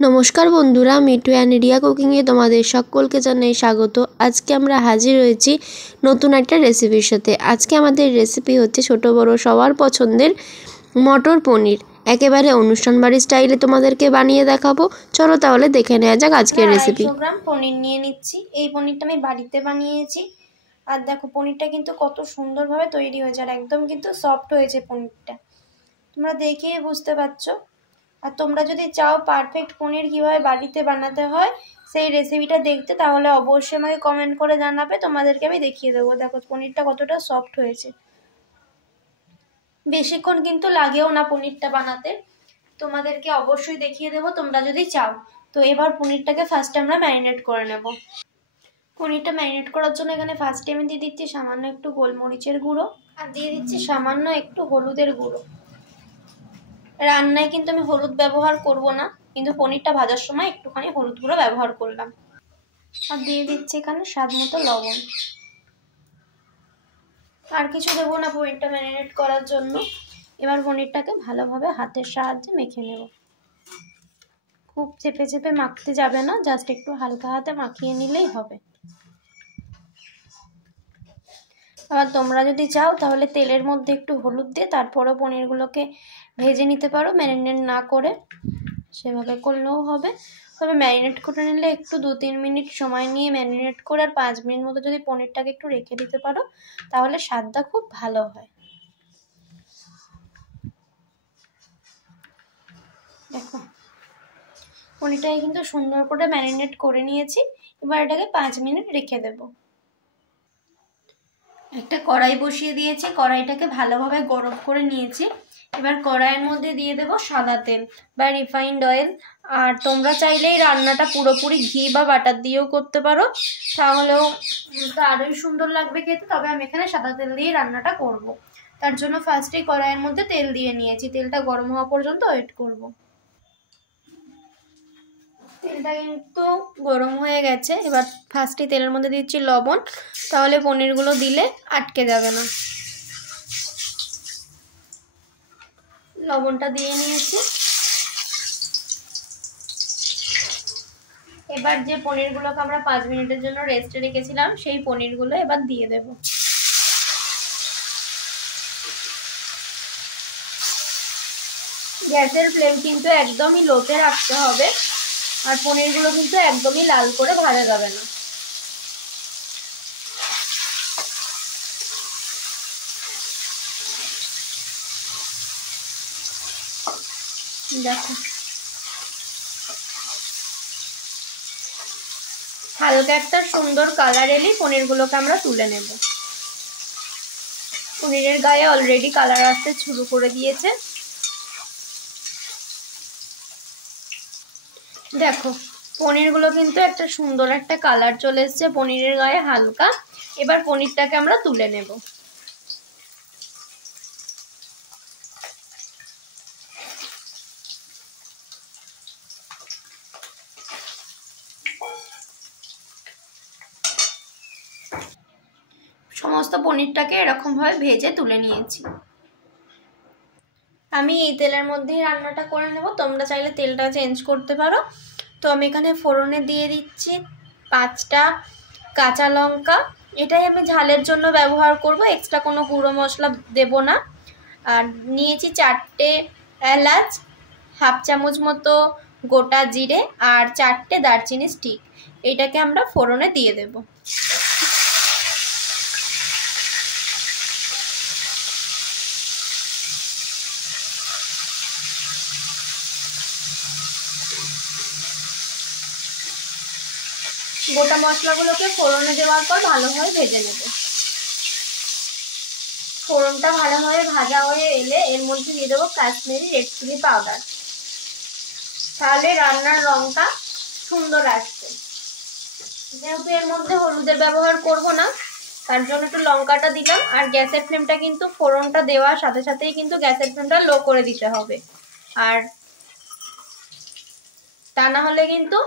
নমস্কার বন্ধুরা, me too and Riya কুকিংয়ে তোমাদের সকলকে জানাই স্বাগত। আজকে আমরা হাজির হয়েছি নতুন একটা রেসিপির সাথে। আজকে আমাদের রেসিপি হচ্ছে ছোট বড় সবার পছন্দের মটর পনির। একেবারে অনুষ্ঠান বাড়ির স্টাইলে তোমাদেরকে বানিয়ে দেখাবো। চলো তাহলে দেখে নেওয়া যাক আজকের রেসিপি। 250 গ্রাম পনির নিয়ে নিচ্ছি। এই পনিরটা আমি বাড়িতে বানিয়েছি। আর দেখো পনিরটা কিন্তু কত সুন্দরভাবে তৈরি হয়েছে, আর একদম কিন্তু সফট হয়েছে পনিরটা, তোমরা দেখেই বুঝতে পারছো। আর তোমরা যদি চাও পারফেক্ট পনির কিভাবে বাড়িতে বানাতে হয় সেই রেসিপিটা দেখতে, তাহলে অবশ্যই আমাকে কমেন্ট করে জানাবে, তোমাদেরকে আমি দেখিয়ে দেবো। দেখো পনিরটা কতটা সফট হয়েছে, বেশিক্ষণ কিন্তু লাগেও না পনিরটা বানাতে। তোমাদেরকে অবশ্যই দেখিয়ে দেবো তোমরা যদি চাও। তো এবার পনিরটাকে ফার্স্টে আমরা ম্যারিনেট করে নেব। পনিরটা ম্যারিনেট করার জন্য এখানে ফার্স্টে আমি দিয়ে দিচ্ছি সামান্য একটু গোলমরিচের গুঁড়ো, আর দিয়ে দিচ্ছি সামান্য একটু হলুদের গুঁড়ো। রান্নায় কিন্তু আমি হলুদ ব্যবহার করব না, কিন্তু পনিরটা ভাজার সময় একটুখানি হলুদ গুঁড়ো ব্যবহার করলাম। আর দিয়ে দিচ্ছি এখানে স্বাদ মতো লবণ। আর কিছু দেবো না পনিরটা ম্যারিনেট করার জন্য। এবার পনিরটাকে ভালোভাবে হাতের সাহায্যে মেখে নেব। খুব চেপে চেপে মাখতে যাবে না, জাস্ট একটু হালকা হাতে মাখিয়ে নিলেই হবে। আবার তোমরা যদি চাও তাহলে তেলের মধ্যে একটু হলুদ দিয়ে তারপরও পনিরগুলোকে ভেজে নিতে পারো, ম্যারিনেট না করে, সেভাবে করলেও হবে। তবে ম্যারিনেট করে নিলে একটু 2-3 মিনিট সময় নিয়ে ম্যারিনেট করে আর 5 মিনিট মতো যদি পনিরটাকে একটু রেখে দিতে পারো তাহলে স্বাদটা খুব ভালো হয়। দেখো পনিরটাকে কিন্তু সুন্দর করে ম্যারিনেট করে নিয়েছি। এবার এটাকে 5 মিনিট রেখে দেব। একটা কড়াই বসিয়ে দিয়েছি, কড়াইটাকে ভালোভাবে গরম করে নিয়েছি। এবার কড়াইয়ের মধ্যে দিয়ে দেব সাদা তেল বা রিফাইন্ড অয়েল। আর তোমরা চাইলেই রান্নাটা পুরোপুরি ঘি বা বাটার দিয়েও করতে পারো, তাহলেও আরোই সুন্দর লাগবে খেতে। তবে আমি এখানে সাদা তেল দিয়ে রান্নাটা করব। তার জন্য ফার্স্টেই কড়াইয়ের মধ্যে তেল দিয়ে নিয়েছি, তেলটা গরম হওয়া পর্যন্ত ওয়েট করব। তেলটা কিন্তু গরম হয়ে গেছে। এবার ফার্স্টে তেলের মধ্যে দিচ্ছি লবণ, তাহলে পনিরগুলো দিলে আটকে যাবে না। লবণটা দিয়ে নিয়েছি। এবার যে পনিরগুলোকে আমরা 5 মিনিটের জন্য রেস্টে রেখেছিলাম সেই পনিরগুলো এবার দিয়ে দেব। গ্যাসের ফ্লেম কিন্তু একদমই লোতে রাখতে হবে, আর পনিরগুলো কিন্তু একদমই লাল করে ভাজা যাবে না। দেখো হালকা একটা সুন্দর কালার এলেই পনিরগুলোকে আমরা তুলে নেব। পনিরের গায়ে অলরেডি কালার আসতে শুরু করে দিয়েছে। দেখো পনিরগুলো কিন্তু একটা সুন্দর একটা কালার চলে এসেছে পনিরের গায়ে হালকা। এবার পনিরটাকে আমরা তুলে নেব। সমস্ত পনিরটাকে এরকম ভাবে ভেজে তুলে নিয়েছি। আমি এই তেলের মধ্যেই রান্নাটা করে নেব, তোমরা চাইলে তেলটা চেঞ্জ করতে পারো। তো আমি এখানে ফোড়নে দিয়ে দিচ্ছি 5টা কাঁচা লঙ্কা। এটাই আমি ঝালের জন্য ব্যবহার করব, এক্সট্রা কোনো গুঁড়ো মশলা দেব না। আর নিয়েছি 4টে এলাচ, হাফ চামচ মতো গোটা জিরে, আর 4টে দারচিনি স্টিক। এটাকে আমরা ফোড়নে দিয়ে দেব। গোটা মশলাগুলোকে ফোড়নে দেওয়ার পর ভালোভাবে ভেজে নেব। ফোড়নটা ভালোভাবে ভাজা হয়ে এলে এর মধ্যে দিয়ে দেবো কাশ্মীরি রেড চিলি পাউডার, তাহলে রান্নার রংটা সুন্দর আসবে। যেহেতু এর মধ্যে হলুদের ব্যবহার করব না, তার জন্য একটু লঙ্কাটা দিলাম। আর গ্যাসের ফ্লেমটা কিন্তু ফোড়নটা দেওয়ার সাথে সাথেই কিন্তু গ্যাসের ফ্লেমটা লো করে দিতে হবে, আর তা না হলে কিন্তু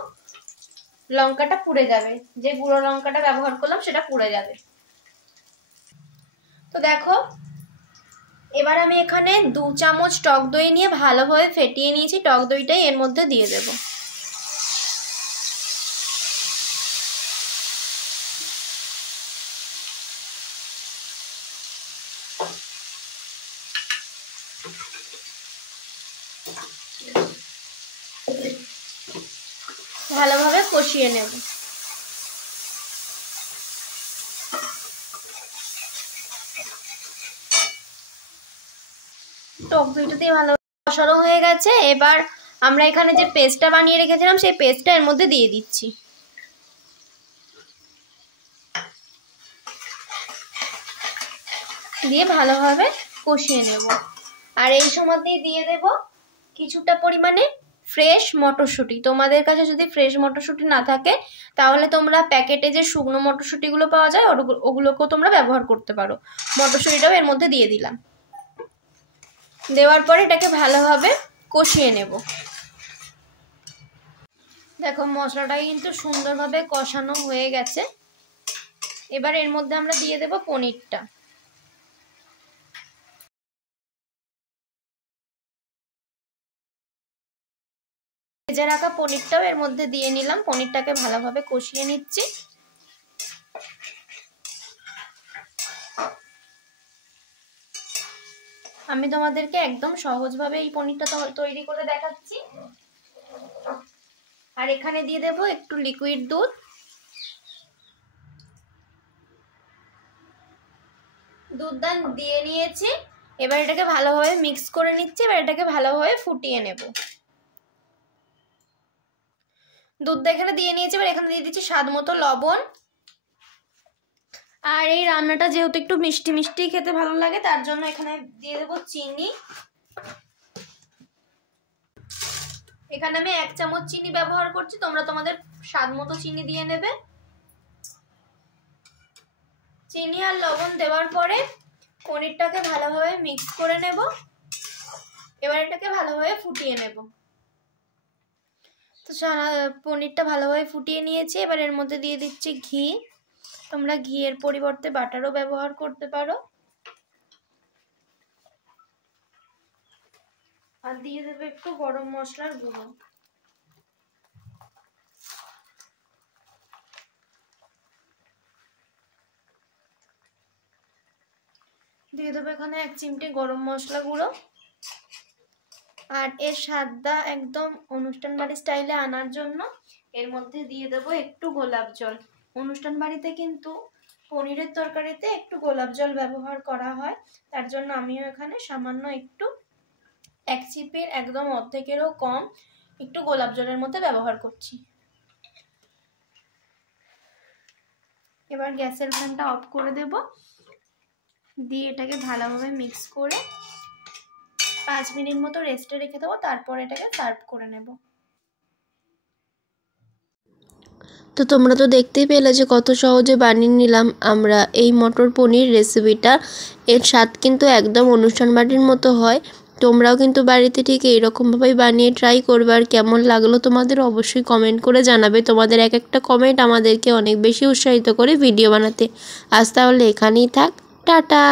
লঙ্কাটা পুড়ে যাবে, যে গুঁড়ো লঙ্কাটা ব্যবহার করলাম সেটা পুড়ে যাবে। তো দেখো এবার আমি এখানে 2 চামচ টক দই নিয়ে ভালোভাবে ফেটিয়ে নিয়েছি, টক দইটাই এর মধ্যে দিয়ে দেব। ভালোভাবে কষিয়ে নেব। টক দইটা দিয়ে ভালো কষানো হয়ে গেছে। এবার আমরা এখানে যে পেস্টটা বানিয়ে রেখেছিলাম সেই পেস্টটা এর মধ্যে দিয়ে দিচ্ছি। দিয়ে ভালোভাবে কষিয়ে নেব। আর এই সময়তেই দিয়ে দেব কিছুটা পরিমাণে ফ্রেশ মটরশুঁটি। তোমাদের কাছে যদি ফ্রেশ মটরশুঁটি না থাকে তাহলে তোমরা প্যাকেটে যে শুকনো মটরশুঁটিগুলো পাওয়া যায় ওগুলোকেও তোমরা ব্যবহার করতে পারো। মটরশুঁটিটাও এর মধ্যে দিয়ে দিলাম। দেওয়ার পরে এটাকে ভালোভাবে কষিয়ে নেব। দেখো মশলাটা কিন্তু সুন্দরভাবে কষানো হয়ে গেছে। এবার এর মধ্যে আমরা দিয়ে দেব পনিরটা। ভেজে রাখা পনিরটাও এর মধ্যে দিয়ে নিলাম। পনিরটাকে ভালোভাবে কষিয়ে নিচ্ছি। আমি তোমাদেরকে একদম সহজভাবে এই পনিরটা তৈরি করে দেখাচ্ছি। আর এখানে দিয়ে দেব একটু লিকুইড দুধ। দুধটা দিয়ে নিয়েছি। এবার এটাকে ভালোভাবে মিক্স করে নিচ্ছি। এবার এটাকে ভালোভাবে ফুটিয়ে নেব। দুধটা এখানে দিয়ে নিয়েছি। এবার এখানে দিয়ে দিচ্ছি স্বাদ মতো লবণ। আর এই রান্নাটা যেহেতু একটু মিষ্টি মিষ্টি খেতে ভালো লাগে তার জন্য এখানে দিয়ে দেব চিনি। এখানে আমি 1 চামচ চিনি ব্যবহার করছি। তোমরা তোমাদের স্বাদ মতো চিনি দিয়ে নেবে। চিনি আর লবণ দেওয়ার পরে পনিরটাকে ভালোভাবে মিক্স করে নেব। এবার এটাকে ভালোভাবে ফুটিয়ে নেব। তো পনিরটা ভালোভাবে ফুটিয়ে নিয়েছি। এবার এর মধ্যে দিয়ে দিচ্ছি ঘি। তোমরা ঘিয়ের পরিবর্তে বাটারও ব্যবহার করতে পারো। আর দিয়ে দেবে একটু গরম মশলার গুঁড়ো। দিয়ে দেবো এখানে 1 চিমটে গরম মশলা গুঁড়ো। আর এর স্বাদটা একদম অনুষ্ঠান বাড়ি স্টাইলে আনার জন্য এর মধ্যে দিয়ে দেবো একটু গোলাপ জল। অনুষ্ঠান বাড়িতে কিন্তু পনিরের তরকারিতে একটু গোলাপ জল ব্যবহার করা হয়। তার জন্য আমিও এখানে সামান্য একটু 1 চিপের একদম অর্ধেকেরও কম একটু গোলাপ জলের মধ্যে ব্যবহার করছি। এবার গ্যাসের ফ্লেমটা অফ করে দেব। দিয়ে এটাকে ভালোভাবে মিক্স করে 5 মিনিট মতো রেস্টে রেখে দেবো। তারপর এটাকে সার্ভ করে নেব। তো তোমরা তো দেখতেই পেলে যে কত সহজে বানিয়ে নিলাম আমরা এই মটর পনির রেসিপিটা। এর স্বাদ কিন্তু একদম অনুষ্ঠান বাড়ির মতো হয়। তোমরাও কিন্তু বাড়িতে ঠিক এইরকমভাবেই বানিয়ে ট্রাই করবে। আর কেমন লাগলো তোমাদের অবশ্যই কমেন্ট করে জানাবে। তোমাদের এক একটা কমেন্ট আমাদেরকে অনেক বেশি উৎসাহিত করে ভিডিও বানাতে। আজ তাহলে এখানেই থাক। টাটা।